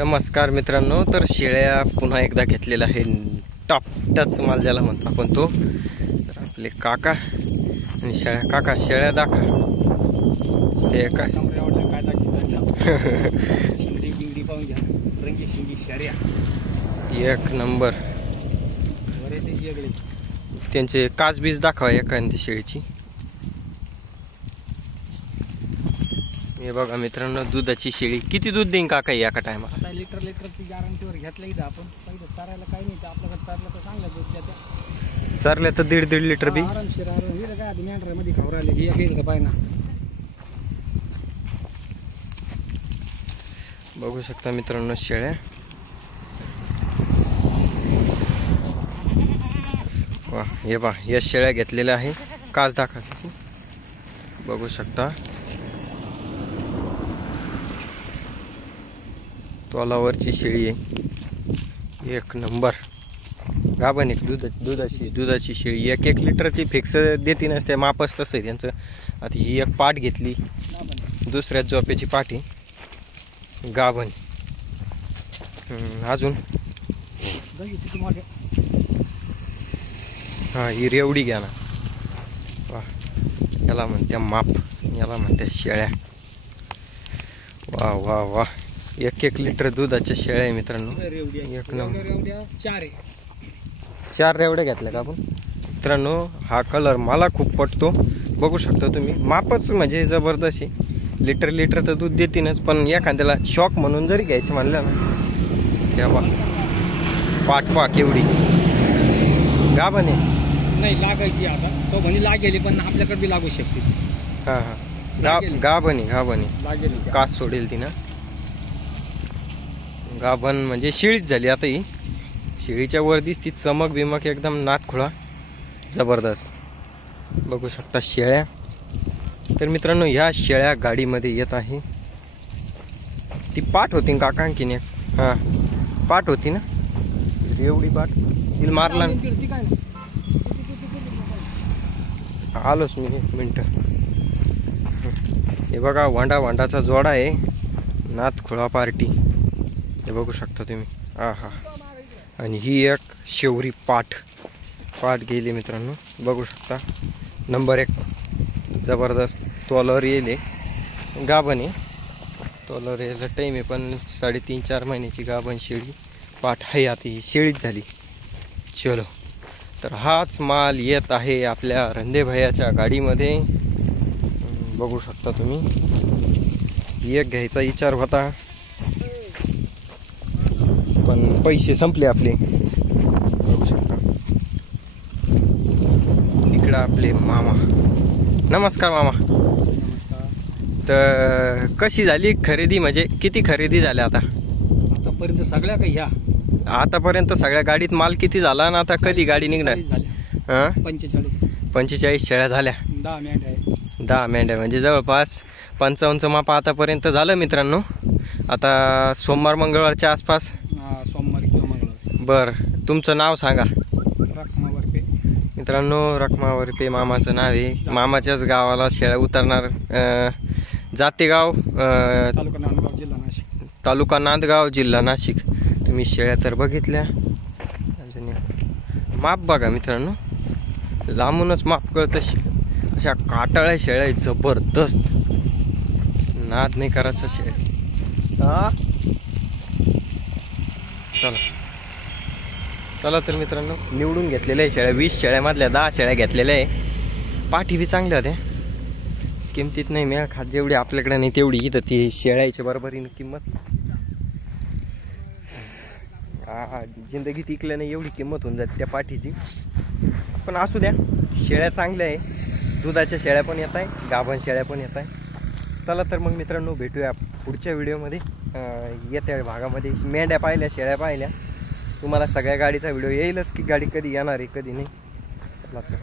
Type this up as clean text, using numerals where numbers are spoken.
नमस्कार मित्रांनो, तर शेळ्या पुन्हा एकदा घेतलेला आहे. टॉप टच माल ज्याला म्हणतो आपण तो. तर आपले काका आणि शेळ्या, काका शेळ्या दाखवा. हे काय एक नंबर. त्यांचे काचबीज दाखवा एखादी शेळीची. हे बघा मित्रांनो, दुधाची शेळी. किती दूध देईन काका एका टायमाला? आता लिटरची गॅरंटीवर घेतलं इथं आपण. पहिलं चारायला काही नाही, आपल्याकडे चारलं तर चांगलं दूध देते. चारले तर 1.5 लिटर बी आरामशीर. काय मेंढरामध्ये खाऊ राहिले ही एक पाहिजे ना. बघू शकता मित्रांनो शेळ्या. वा, हे बा या शेळ्या घेतलेल्या आहे. काच दाखवा. बघू शकता तोलावरची शेळी आहे. एक नंबर. गाभण एक दुधाची शेळी. 1 लिटरची फिक्स देती नसते, मापच तसं आहे त्यांचं. आता ही एक पाट घेतली, दुसऱ्या झोपेची पाठी गाभण. अजून हा ही रेवडी घ्या ना. वा, याला म्हणत्या माप, याला म्हणत्या शेळ्या. वा वा वा, 1 लिटर दुधाच्या शेळ्या आहे मित्रांनो. एक नंबर. 4 रेवड्या घेतल्या का आपण मित्रांनो? हा कलर मला खूप पटतो. बघू शकता तुम्ही, मापच म्हणजे जबरदस्त आहे. लिटर तर दूध देतीनच, पण एखाद्याला शॉक म्हणून जरी घ्यायचं म्हणलं ना, तेव्हा पाठ केवढी गाभण आहे. नाही लागायची आता तो म्हणजे लागेली, पण आपल्याकडे बी लागू शकते. हां हां, गाभण आहे लागेल. कास सोडेल ती ना. गाभण म्हणजे शेळीच झाली आता ही. शेळीच्या वर दिसती चमक बिमक, एकदम नातखुळा जबरदस्त. बघू शकता शेळ्या. तर मित्रांनो, ह्या शेळ्या गाडीमध्ये येत आहे. ती पाठ होती काका आणखीन एक. हां, पाठ होती ना, एवढी पाठ. तिला मारला आलोच मी, 1 मिनटं. हे बघा वांडाचा जोडा आहे, नातखुळा पार्टी. हे बघू शकता तुम्ही. हा, आणि ही एक शेवरी पाठ गेली मित्रांनो. बघू शकता, नंबर 1 जबरदस्त. तोलावर येईल, गाभण आहे. तोलावर यायला टाईम आहे, पण 3.5-4 महिन्याची गाभण शेळी पाठ आहे. आता ही शेळीच झाली. चलो, तर हाच माल येत आहे आपल्या रंदे भैयाच्या गाडीमध्ये. बघू शकता तुम्ही. एक घ्यायचा विचार होता, पण पैसे संपले आपले. बघू शकता इकडं आपले मामा. नमस्कार मामा. तर कशी झाली खरेदी, म्हणजे किती खरेदी झाल्या आतापर्यंत सगळ्या काही ह्या? आतापर्यंत सगळ्या गाडीत माल किती झाला ना? आता कधी गाडी निघणार? 45 शेळ्या झाल्या. 10 मेंढ्या म्हणजे जवळपास 55 माप आतापर्यंत झालं मित्रांनो. आता सोमवार मंगळवारच्या आसपास. सोमवारी किंवा मंगळवार. बरं, तुमचं नाव सांगा. रखमावरपे मित्रांनो. रखमावरपे मामाचं नाव आहे. मामाच्याच गावाला शेळ्या उतरणार. जातेगाव, तालुका नांदगाव, जिल्हा नाशिक. तुम्ही शेळ्या तर बघितल्या. माप बघा मित्रांनो, लांबूनच माप कळतं. अशा काटाळ्या शेळ्या आहेत, जबरदस्त. नाद नाही करायचं शेळ्या. चला तर मित्रांनो, निवडून घेतलेल्या आहे शेळ्या. 20 शेळ्यामधल्या 10 शेळ्या घेतलेल्या आहे. पाठी बी चांगल्या होत्या. किमतीत नाही मेळ खात, जेवढी आपल्याकडे नाही तेवढी इथं ती शेळ्याची बरोबरीने किंमत. जिंदगीत इकल्या नाही एवढी किंमत होऊन जाते त्या पाठीची. पण असू द्या, शेळ्या चांगल्या आहे. दुधाच्या शेळ्या पण येत आहे, गाभण शेळ्या पण येत आहे. चला तर मग मित्रांनो, भेटूया पुढच्या व्हिडिओमध्ये. येत्या भागामध्ये मेंढ्या पाहिल्या, शेळ्या पाहिल्या. तुम्हाला सगळ्या गाडीचा व्हिडिओ येईलच की गाडी कधी येणार आहे कधी नाही. चला तर.